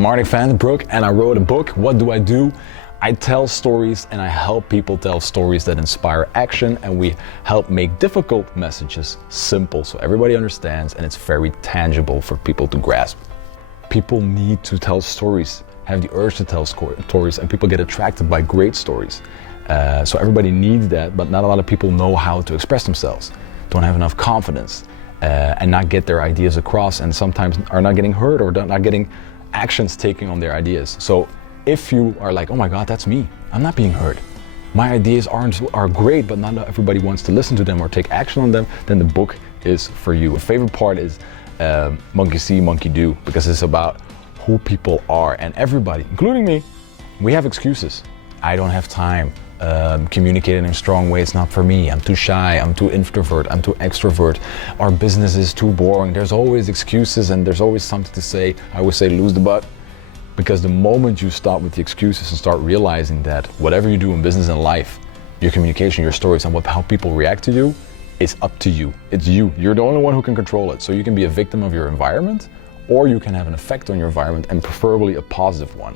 Marnick Vandebroek, and I wrote a book. What do I do? I tell stories and I help people tell stories that inspire action, and we help make difficult messages simple so everybody understands and it's very tangible for people to grasp. People need to tell stories, have the urge to tell stories, and people get attracted by great stories. So everybody needs that, but not a lot of people know how to express themselves, don't have enough confidence, and not get their ideas across, and sometimes are not getting heard or not getting actions taken on their ideas. So if you are like, oh my God, that's me, I'm not being heard, my ideas are great, but not everybody wants to listen to them or take action on them, then the book is for you. A favorite part is monkey see, monkey do, because it's about who people are, and everybody, including me, we have excuses. I don't have time, communicating in a strong way, it's not for me, I'm too shy, I'm too introvert, I'm too extrovert, our business is too boring. There's always excuses and there's always something to say. I always say lose the butt, because the moment you stop with the excuses and start realizing that whatever you do in business and life, your communication, your stories, and how people react to you, is up to you. It's you. You're the only one who can control it. So you can be a victim of your environment, or you can have an effect on your environment, and preferably a positive one.